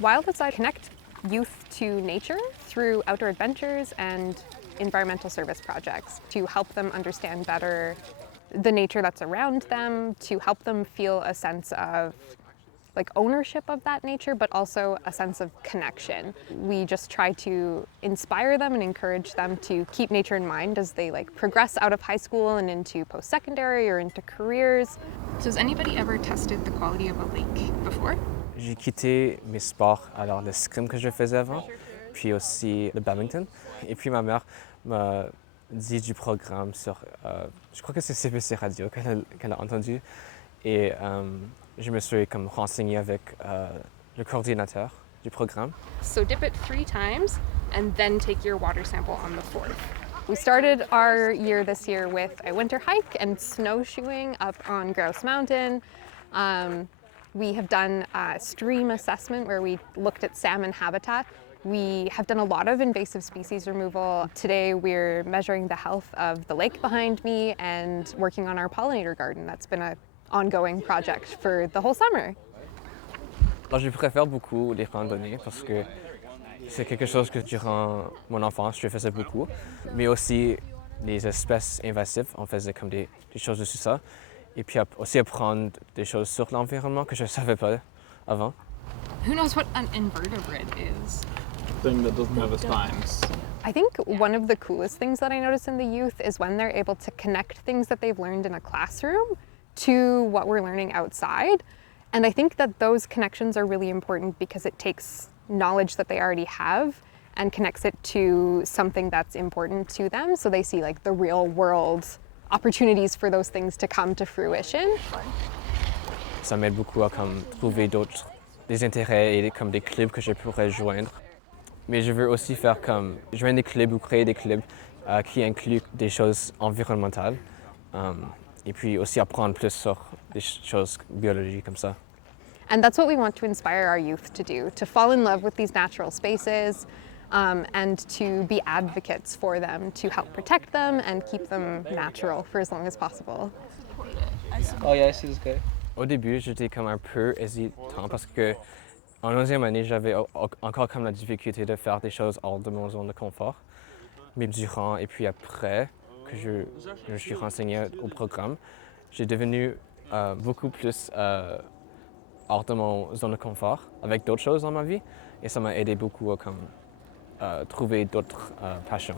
Wild Outside connect youth to nature through outdoor adventures and environmental service projects to help them understand better the nature that's around them, to help them feel a sense of ownership of that nature, but also a sense of connection. We just try to inspire them and encourage them to keep nature in mind as they progress out of high school and into post-secondary or into careers. So has anybody ever tested the quality of a lake before? J'ai quitté mes sports, alors l'escrime que je faisais avant, puis aussi le badminton. Et puis ma mère m'a dit du programme sur, je crois que c'est CBC Radio qu'elle a entendu. Et je me suis renseigné avec le coordinateur du programme. So dip it 3 times and then take your water sample on the 4th. We started our year this year with a winter hike and snowshoeing up on Grouse Mountain. We have done a stream assessment where we looked at salmon habitat. We have done a lot of invasive species removal. Today we're measuring the health of the lake behind me and working on our pollinator garden. That's been an ongoing project for the whole summer. Alors, je préfère beaucoup les randonnées parce que c'est quelque chose que durant mon enfance je faisais beaucoup, mais aussi les espèces invasives, on faisait comme des choses dessus ça. Et puis aussi apprendre des choses sur l'environnement que je ne savais pas avant. Who knows what an invertebrate is? Thing that doesn't have a spines. I think one of the coolest things that I notice in the youth is when they're able to connect things that they've learned in a classroom to what we're learning outside. And I think that those connections are really important because it takes knowledge that they already have and connects it to something that's important to them. So they see the real world opportunities for those things to come to fruition. Ça m'aide beaucoup à trouver des intérêts et des clubs que je pourrais joindre. Mais je veux aussi faire joindre des clubs ou créer des clubs qui incluent des choses environnementales. Et puis aussi apprendre plus sur des choses biologiques comme ça. And that's what we want to inspire our youth to do, to fall in love with these natural spaces and to be advocates for them, to help protect them and keep them natural for as long as possible. Oh yeah, this is good. Au début, j'étais un peu hésitant parce que en 11e année, j'avais encore la difficulté de faire des choses hors de mon zone de confort. Mais durant et puis après que je me suis renseigné au programme, j'ai devenu beaucoup plus hors de mon zone de confort avec d'autres choses dans ma vie et ça m'a aidé beaucoup à trouver d'autres passions.